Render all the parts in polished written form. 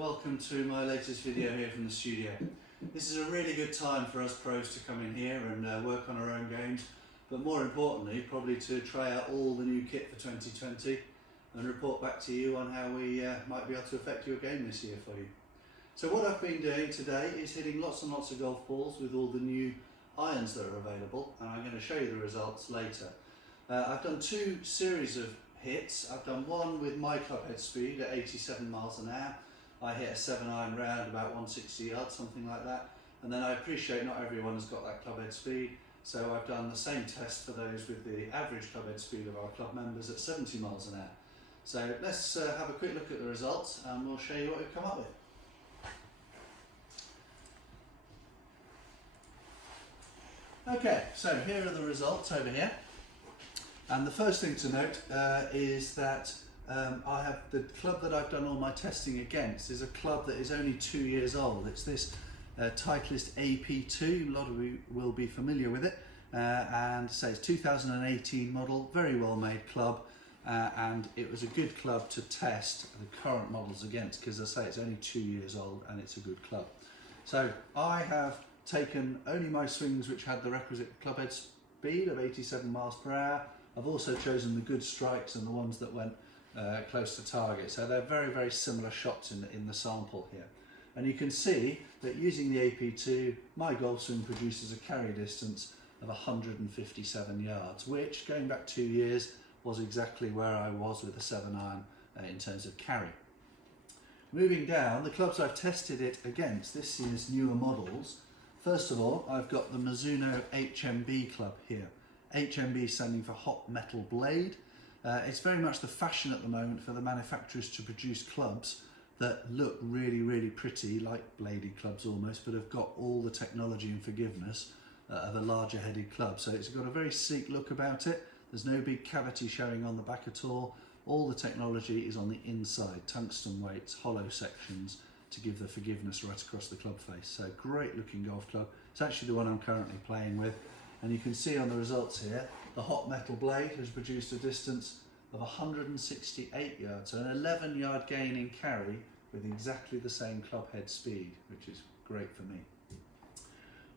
welcome to my latest video here from the studio. This is a really good time for us pros to come in here and work on our own games, but more importantly probably to try out all the new kit for 2020 and report back to you on how we might be able to affect your game this year for you. So what I've been doing today is hitting lots and lots of golf balls with all the new irons that are available, and I'm going to show you the results later. I've done two series of hits. I've done one with my club head speed at 87 miles an hour. I hit a 7-iron round about 160 yards, something like that. And then I appreciate not everyone has got that club head speed, so I've done the same test for those with the average club head speed of our club members at 70 miles an hour. So let's have a quick look at the results and we'll show you what we've come up with. Okay, so here are the results over here. And the first thing to note is that I have the club that I've done all my testing against is a club that is only 2 years old. It's this Titleist P2. A lot of you will be familiar with it. And so it's 2018 model, very well made club. And it was a good club to test the current models against, because as I say, it's only 2 years old and it's a good club. So I have taken only my swings which had the requisite club head speed of 87 miles per hour. I've also chosen the good strikes and the ones that went close to target. So they're very, very similar shots in the sample here. And you can see that using the AP2, my golf swing produces a carry distance of 157 yards, which going back 2 years was exactly where I was with a 7-iron in terms of carry. Moving down, the clubs I've tested it against, this is newer models. First of all, I've got the Mizuno HMB club here. HMB standing for Hot Metal Blade. It's very much the fashion at the moment for the manufacturers to produce clubs that look really, really pretty, like bladed clubs almost, but have got all the technology and forgiveness of a larger headed club. So it's got a very sleek look about it. There's no big cavity showing on the back at all. All the technology is on the inside, tungsten weights, hollow sections to give the forgiveness right across the club face. So great looking golf club. It's actually the one I'm currently playing with. And you can see on the results here, the Hot Metal Blade has produced a distance of 168 yards, so an 11-yard gain in carry with exactly the same club head speed, which is great for me.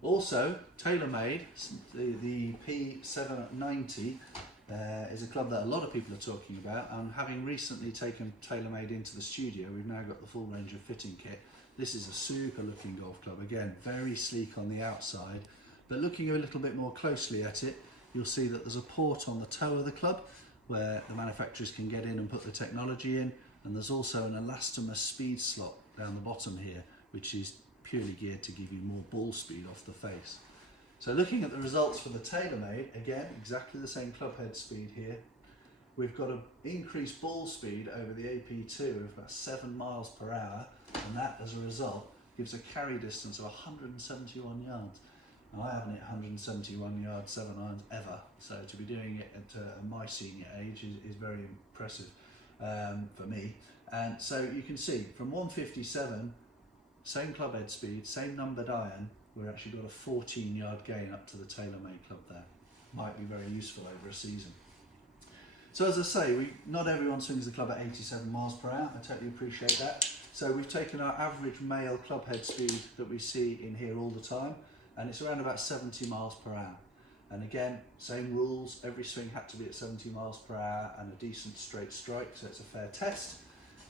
Also, TaylorMade, the P790, is a club that a lot of people are talking about, and having recently taken TaylorMade into the studio, we've now got the full range of fitting kit. This is a super looking golf club, again, very sleek on the outside. But looking a little bit more closely at it, you'll see that there's a port on the toe of the club where the manufacturers can get in and put the technology in, and there's also an elastomers speed slot down the bottom here, which is purely geared to give you more ball speed off the face. So looking at the results for the TaylorMade, again, exactly the same club head speed here. We've got an increased ball speed over the AP2 of about 7 miles per hour, and that, as a result, gives a carry distance of 171 yards. Now, I haven't hit 171 yard 7-irons ever, so to be doing it at my senior age is very impressive for me. And so you can see from 157, same club head speed, same numbered iron, we've actually got a 14-yard gain up to the TaylorMade club there. Might be very useful over a season. So as I say, not everyone swings the club at 87 miles per hour, I totally appreciate that. So we've taken our average male club head speed that we see in here all the time, and it's around about 70 miles per hour. And again, same rules, every swing had to be at 70 miles per hour and a decent straight strike, so it's a fair test.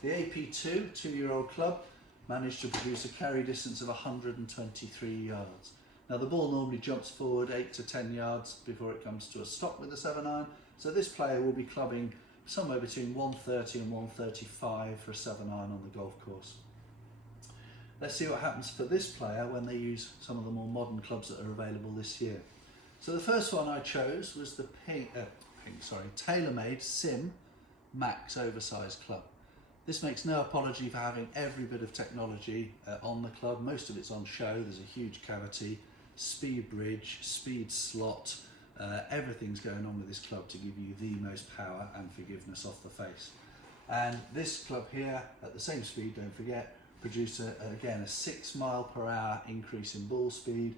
The AP2, 2-year-old club, managed to produce a carry distance of 123 yards. Now the ball normally jumps forward 8 to 10 yards before it comes to a stop with the 7-iron, so this player will be clubbing somewhere between 130 and 135 for a 7-iron on the golf course. Let's see what happens for this player when they use some of the more modern clubs that are available this year. So the first one I chose was the TaylorMade Sinmax oversize club. This makes no apology for having every bit of technology on the club. Most of it's on show. There's a huge cavity, speed bridge, speed slot. Everything's going on with this club to give you the most power and forgiveness off the face. And this club here, at the same speed, don't forget, produced again a 6 mile per hour increase in ball speed,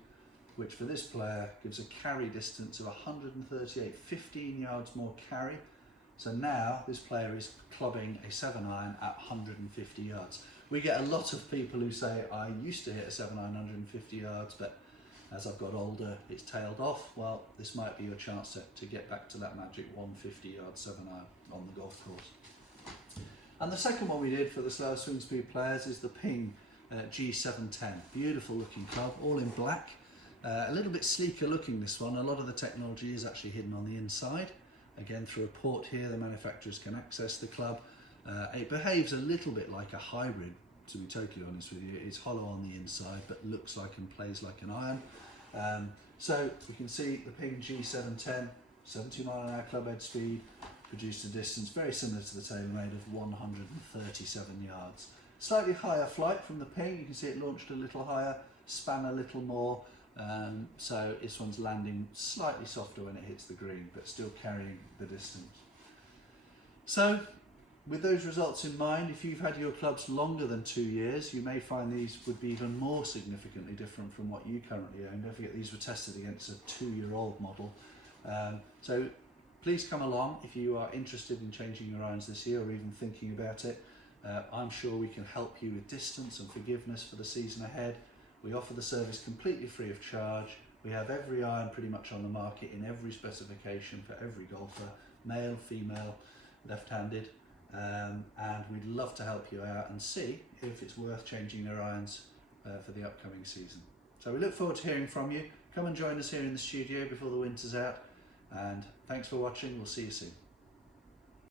which for this player gives a carry distance of 138, 15 yards more carry So now this player is clubbing a 7-iron at 150 yards. We get a lot of people who say, I used to hit a 7-iron 150 yards, but as I've got older, it's tailed off. Well, this might be your chance to get back to that magic 150 yard 7-iron on the golf course. And the second one we did for the slower swing speed players is the Ping G710. Beautiful looking club, all in black. A little bit sleeker looking, this one. A lot of the technology is actually hidden on the inside. Again, through a port here, the manufacturers can access the club. It behaves a little bit like a hybrid, to be totally honest with you. It's hollow on the inside, but looks like and plays like an iron. So you can see the Ping G710, 70 mile an hour club head speed, produced a distance very similar to the TaylorMade of 137 yards. Slightly higher flight from the Ping. You can see it launched a little higher, span a little more. So this one's landing slightly softer when it hits the green, but still carrying the distance. So with those results in mind, if you've had your clubs longer than 2 years, you may find these would be even more significantly different from what you currently own. Don't forget, these were tested against a 2-year-old model. So please come along if you are interested in changing your irons this year or even thinking about it. I'm sure we can help you with distance and forgiveness for the season ahead. We offer the service completely free of charge. We have every iron pretty much on the market in every specification for every golfer, male, female, left-handed, and we'd love to help you out and see if it's worth changing your irons for the upcoming season. So we look forward to hearing from you. Come and join us here in the studio before the winter's out, and thanks for watching. We'll see you soon.